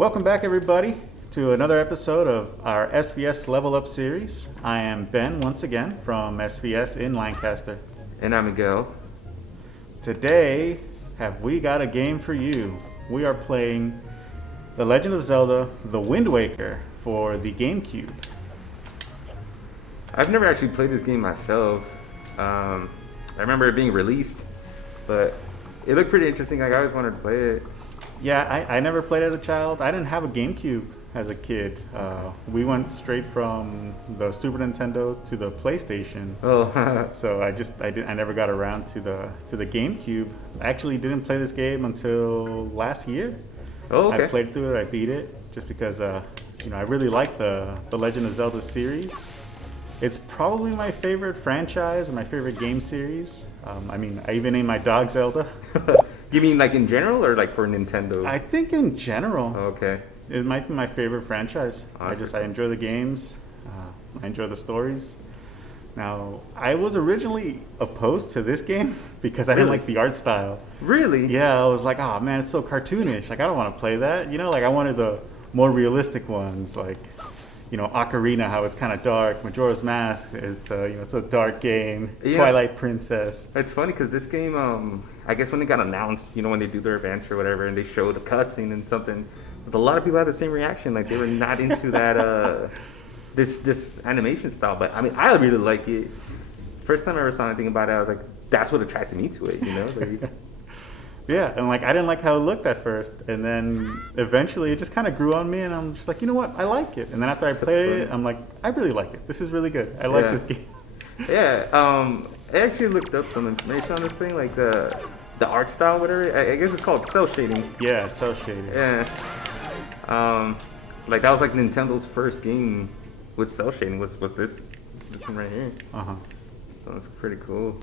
Welcome back, everybody, to another episode of our SVS Level Up series. I am Ben, once again, from SVS in Lancaster. And I'm Miguel. Today, have we got a game for you. We are playing The Legend of Zelda, The Wind Waker for the Gamecube. I've never actually played this game myself. I remember it being released, but it looked pretty interesting. Like, I always wanted to play it. Yeah, I never played as a child. I didn't have a GameCube as a kid. We went straight from the Super Nintendo to the PlayStation. Oh, So I never got around to the GameCube. I actually didn't play this game until last year. oh, okay. I played through it. I beat it just because I really like the Legend of Zelda series. It's probably my favorite franchise or my favorite game series. I even named my dog Zelda. You mean like in general or like for Nintendo? I think in general, Okay. it might be my favorite franchise. Awesome. I enjoy the games. I enjoy the stories. Now, I was originally opposed to this game because I didn't Really? like the art style. Really? Yeah, I was like, oh man, it's so cartoonish. Like, I don't want to play that. I wanted the more realistic ones, like, Ocarina, how it's kind of dark. Majora's Mask, it's a dark game. Yeah. Twilight Princess. It's funny because this game, I guess when it got announced, when they do their events or whatever, and they show the cutscene and something, a lot of people had the same reaction. Like, they were not into that this animation style. But I mean, I really like it. First time I ever saw anything about it, I was like, that's what attracted me to it. Like, Yeah, and like I didn't like how it looked at first, and then eventually it just kind of grew on me, and I'm just like, you know what, I like it. And then after I played it, I'm like, I really like it. This is really good. I like Yeah. this game. Yeah, I actually looked up some information on this thing, like the art style, whatever. I guess it's called cell shading. Yeah, cell shaded. Yeah. Like that was like Nintendo's first game with cell shading. Was this one right here? Uh huh. So that's pretty cool.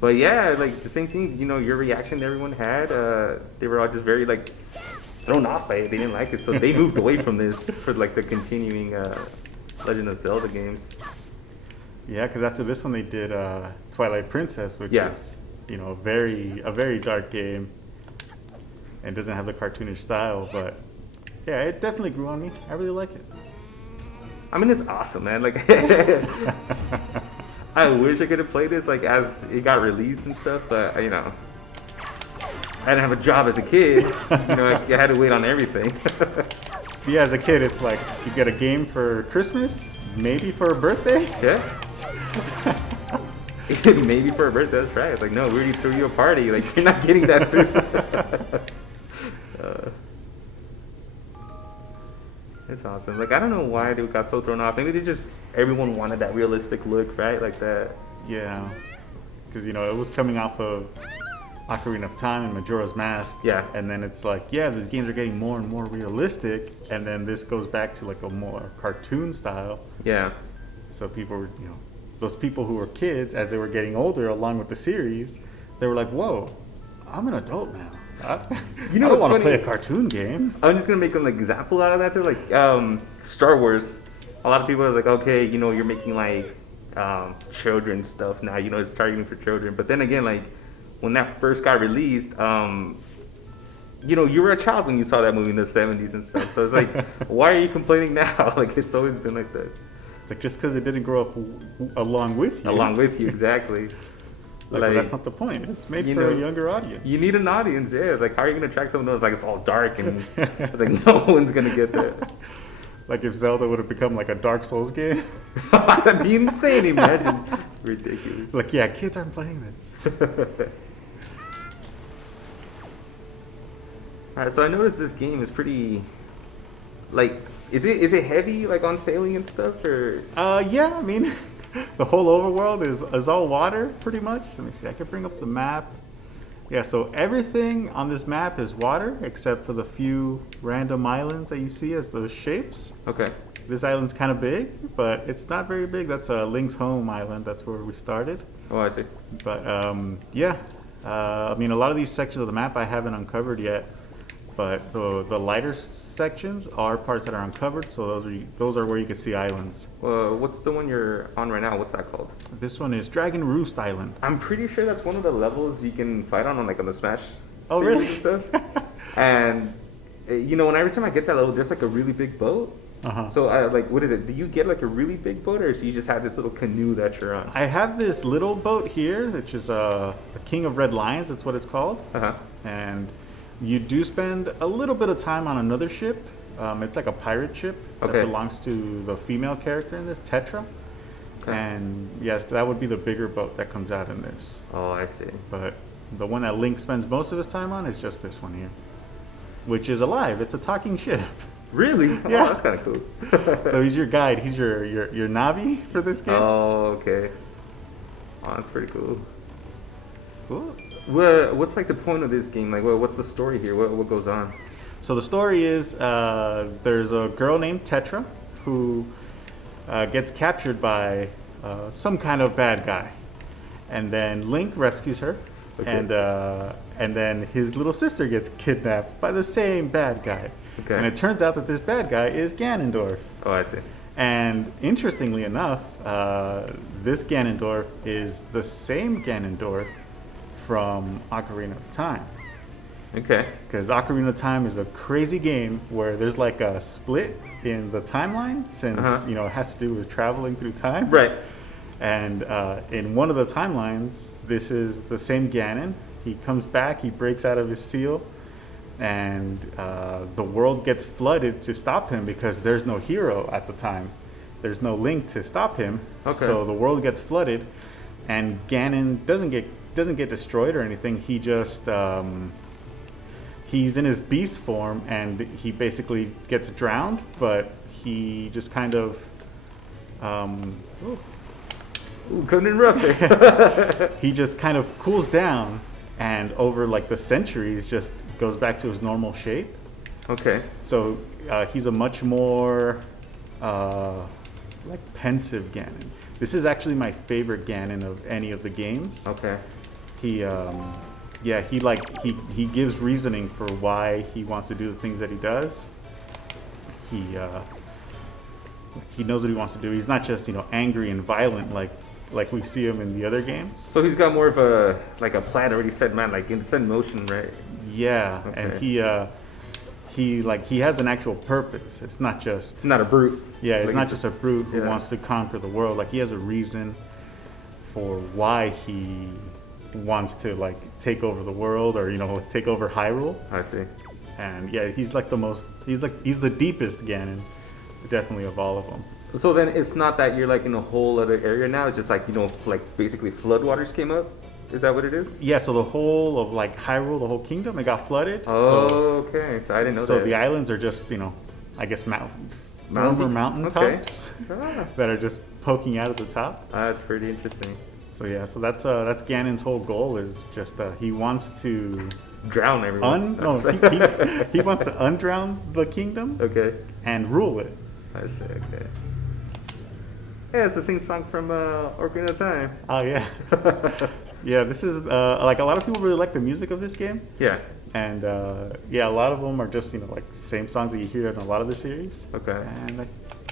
But yeah, like the same thing. Your reaction everyone had. They were all just very like thrown off by it. They didn't like it, so they moved away from this for like the continuing Legend of Zelda games. Yeah, because after this one they did Twilight Princess, which Yeah. is a very dark game, and doesn't have the cartoonish style. But yeah, it definitely grew on me. I really like it. I mean, it's awesome, man. Like, I wish I could have played this like as it got released and stuff, but I didn't have a job as a kid. I had to wait on everything. Yeah, as a kid, it's like you get a game for Christmas, maybe for a birthday. Yeah. Maybe for a birthday, that's right. It's like, no, we already threw you a party. Like, you're not getting that too. It's awesome. Like, I don't know why they got so thrown off. Maybe everyone wanted that realistic look, right? Like that. Yeah, because it was coming off of Ocarina of Time and Majora's Mask. Yeah. And then it's like, yeah, these games are getting more and more realistic, and then this goes back to like a more cartoon style. Yeah. So people were, those people who were kids, as they were getting older, along with the series, they were like, whoa, I'm an adult now. I don't what's want to funny? play a cartoon game. I'm just gonna make an example out of that too. Like Star Wars, a lot of people are like, okay, you're making like children stuff now. It's targeting for children. But then again, like when that first got released, you were a child when you saw that movie in the '70s and stuff. So it's like, why are you complaining now? Like it's always been like that. It's like just because it didn't grow up along with you. Along with you, exactly. Well, that's not the point. It's made for a younger audience. You need an audience, yeah. Like, how are you gonna attract someone else? Like, it's all dark and it's like no one's gonna get that. Like if Zelda would have become like a Dark Souls game. That'd be insane. Imagine, ridiculous. Like, yeah, kids aren't playing this. Alright, so I noticed this game is pretty, like, is it heavy, like, on sailing and stuff, or? Yeah, I mean, the whole overworld is all water, pretty much. Let me see, I can bring up the map. Yeah, so everything on this map is water, except for the few random islands that you see as those shapes. Okay. This island's kind of big, but it's not very big. That's Link's home island. That's where we started. Oh, I see. But, yeah. I mean, a lot of these sections of the map I haven't uncovered yet. But the lighter sections are parts that are uncovered, so those are where you can see islands. What's the one you're on right now? What's that called? This one is Dragon Roost Island. I'm pretty sure that's one of the levels you can fight on like on the Smash Oh, series really? and stuff. And you know, when every time I get that level, there's like a really big boat. So I like, what is it? Do you get like a really big boat, or do you just have this little canoe that you're on? I have this little boat here, which is a King of Red Lions. That's what it's called. And you do spend a little bit of time on another ship. It's like a pirate ship that belongs to the female character in this, Tetra. And yes, that would be the bigger boat that comes out in this. Oh, I see. But the one that Link spends most of his time on is just this one here, which is alive. It's a talking ship. Really? Yeah. Oh, that's kind of cool. So he's your guide. He's your Navi for this game. Oh, okay. Oh, that's pretty cool. Cool. What's like the point of this game? Like, what's the story here? What goes on? So the story is there's a girl named Tetra who gets captured by some kind of bad guy, and then Link rescues her, and then his little sister gets kidnapped by the same bad guy. And it turns out that this bad guy is Ganondorf. Oh, I see. And interestingly enough, this Ganondorf is the same Ganondorf from Ocarina of Time. Okay. Because Ocarina of Time is a crazy game where there's like a split in the timeline, since you know it has to do with traveling through time. Right. And in one of the timelines, this is the same Ganon. He comes back, he breaks out of his seal, and the world gets flooded to stop him because there's no hero at the time. There's no Link to stop him. So the world gets flooded, and Ganon doesn't get destroyed or anything. He just he's in his beast form, and he basically gets drowned, but he just kind of coming in rough there. he just kind of cools down, and over like the centuries just goes back to his normal shape. Okay. So he's a much more like pensive Ganon. This is actually my favorite Ganon of any of the games. Okay. He he gives reasoning for why he wants to do the things that he does. He knows what he wants to do. He's not just, angry and violent like we see him in the other games. So he's got more of a plan already set, man, like in set in motion, right? Yeah, and he has an actual purpose. It's not a brute. Yeah, it's not just a brute who wants to conquer the world. Like, he has a reason for why he wants to take over the world, or take over Hyrule. I see. And yeah, he's the deepest Ganon, definitely, of all of them. So then it's not that you're in a whole other area now. It's just basically floodwaters came up. Is that what it is? Yeah. So the whole of Hyrule, the whole kingdom, it got flooded. Oh, okay. So I didn't know that. So the islands are just I guess former mountain tops that are just poking out at the top. That's pretty interesting. So yeah, so that's Ganon's whole goal, is just he wants to drown everyone. He wants to undrown the kingdom. Okay. And rule it. I see. Okay. Yeah, it's the same song from Ocarina of Time. Oh yeah. Yeah, this is a lot of people really like the music of this game. Yeah. And a lot of them are just same songs that you hear in a lot of the series. Okay. And I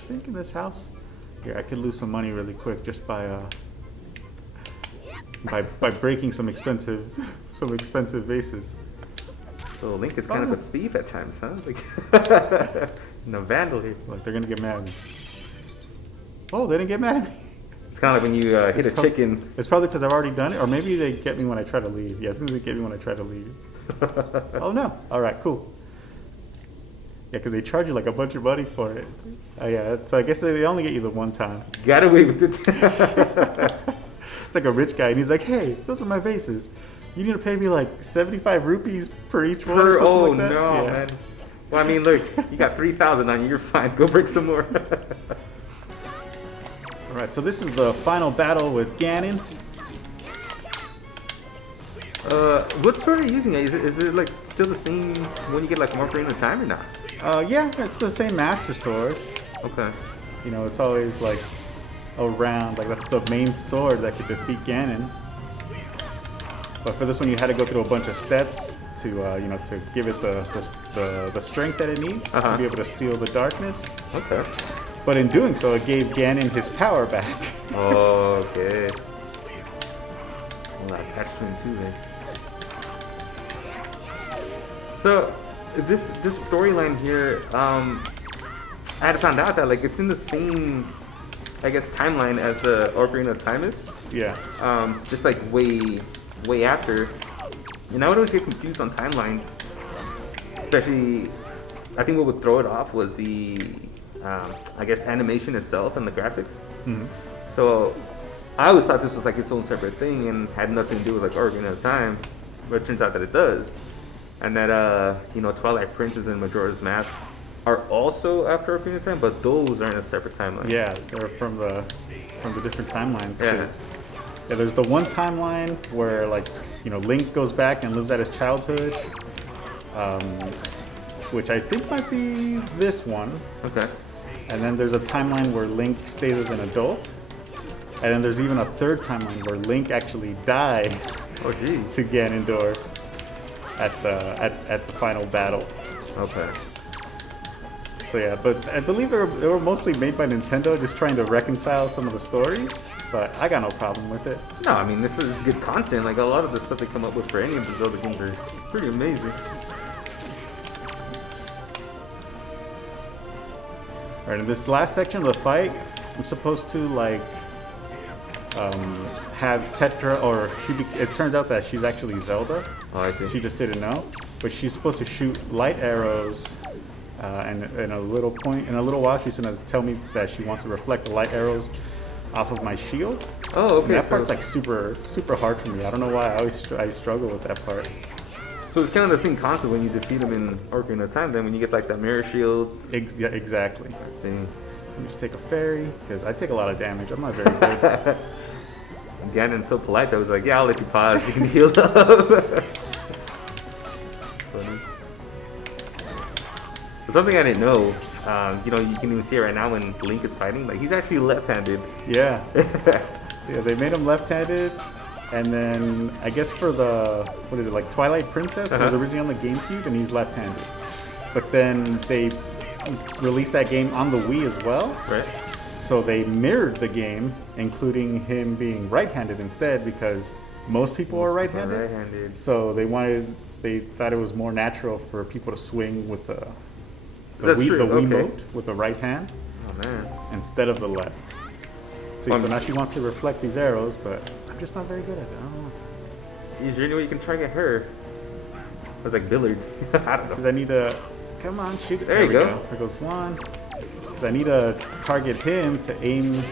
think in this house, I could lose some money really quick just by breaking some expensive vases. So Link is kind of a thief at times, huh? No vandal here. They're gonna get mad at me. Oh, they didn't get mad at me. It's kind of like when you hit a chicken. It's probably because I've already done it, or maybe they get me when I try to leave. Yeah, I think they get me when I try to leave. Oh no! All right, cool. Yeah, because they charge you a bunch of money for it. Oh yeah, so I guess they only get you the one time. Got away with it. It's like a rich guy, and he's like, "Hey, those are my vases. You need to pay me 75 rupees per each one." Or something like that. No, yeah. Man. Well, I mean, look, you got 3,000 on you. You're fine. Go break some more. All right, so this is the final battle with Ganon. What sword are you using? Is it still the same when you get more Ocarina of Time or not? Yeah, it's the same Master Sword. Okay. It's always around, that's the main sword that could defeat Ganon. But for this one, you had to go through a bunch of steps to to give it the strength that it needs to be able to seal the darkness. Okay. But in doing so, it gave Ganon his power back. Okay. Well, I patched him too, man. So this storyline here, I had found out that like it's in the same, I guess, timeline as the Ocarina of Time is. Yeah. Just like way after. And I would always get confused on timelines, especially. I think what would throw it off was the, I guess, animation itself and the graphics. Mhm. So I always thought this was like its own separate thing and had nothing to do with like Ocarina of Time, but it turns out that it does. And that Twilight Princess and Majora's Mask are also after Ocarina of Time, but those are in a separate timeline. Yeah, they're from the different timelines. Yeah. 'Cause, yeah, there's the one timeline where like Link goes back and lives at his childhood, which I think might be this one. Okay. And then there's a timeline where Link stays as an adult. And then there's even a third timeline where Link actually dies Oh geez. to Ganondorf at the final battle. Okay. So yeah, but I believe they were mostly made by Nintendo, just trying to reconcile some of the stories. But I got no problem with it. No, I mean this is good content. Like a lot of the stuff they come up with for any of the Zelda games are pretty amazing. All right, in this last section of the fight, I'm supposed to like have Tetra, or it turns out that she's actually Zelda. Oh, I see. She just didn't know, but she's supposed to shoot light arrows. And in a little while, she's gonna tell me that she wants to reflect the light arrows off of my shield. Oh, okay. And that part's like super hard for me. I don't know why. I struggle with that part. So it's kind of the same concept when you defeat him in Ocarina of Time. Then when you get like that mirror shield. Yeah, exactly. I see. Let me just take a fairy because I take a lot of damage. I'm not very good. Ganon's so polite that was like, yeah, I'll let you pause. You can heal up. Funny. But something I didn't know, you can even see it right now when Link is fighting. Like he's actually left-handed. Yeah. Yeah, they made him left-handed, and then I guess for the like Twilight Princess, it was originally on the Gamecube, and he's left-handed. But then they released that game on the Wii as well. Right. So they mirrored the game, including him being right-handed instead, because most people are right-handed. Right-handed. So they thought it was more natural for people to swing with the That's Wii, true, the okay. Wiimote with the right hand Oh man. instead of the left. See, so now she wants to reflect these arrows, but I'm just not very good at it. I don't know. Is there any way you can try to get her? It was like billiards. I don't know. Because I need to, come on, shoot it. There you we go. There goes one. Because I need to target him to aim,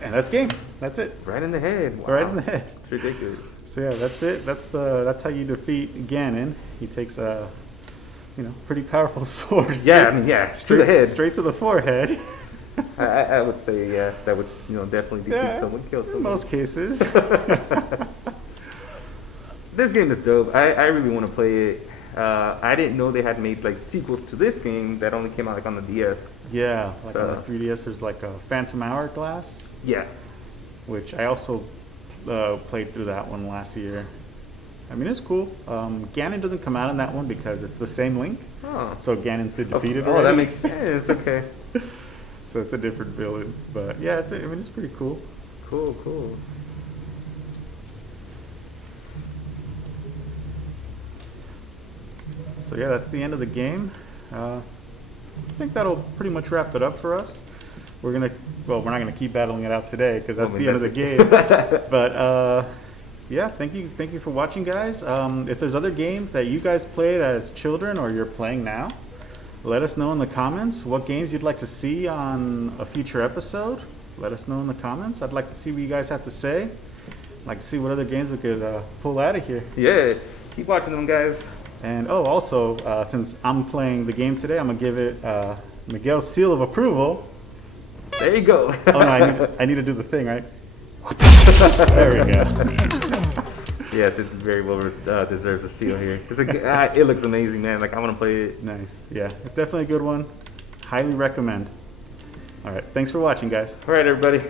and that's game. That's it. Right in the head. Wow. Right in the head. It's ridiculous. So yeah, that's it. That's how you defeat Ganon. He takes a, pretty powerful sword. Yeah, I mean, yeah, to the head. Straight to the forehead. I would say, yeah, that would, definitely defeat someone, kill someone. In most cases. This game is dope. I really want to play it. I didn't know they had made like sequels to this game that only came out like on the DS. Yeah, like on the 3DS, there's like a Phantom Hourglass, Yeah. which I also played through that one last year. I mean, it's cool. Ganon doesn't come out in that one because it's the same Link. Oh. So Ganon's been defeated Oh, already. that makes sense. Okay. So it's a different villain. But yeah, it's pretty cool. Cool. So yeah, that's the end of the game. I think that'll pretty much wrap it up for us. We're not gonna keep battling it out today because that's the end of the game. But yeah, thank you for watching, guys. If there's other games that you guys played as children or you're playing now, let us know in the comments what games you'd like to see on a future episode. Let us know in the comments. I'd like to see what you guys have to say. I'd like to see what other games we could pull out of here. Yeah. Keep watching them, guys. And also, since I'm playing the game today, I'm gonna give it Miguel's seal of approval. There you go. Oh no, I need to do the thing, right? There we go. Yes, it very well deserves a seal here. It looks amazing, man. Like I want to play it. Nice. Yeah, it's definitely a good one. Highly recommend. All right, thanks for watching, guys. All right, everybody.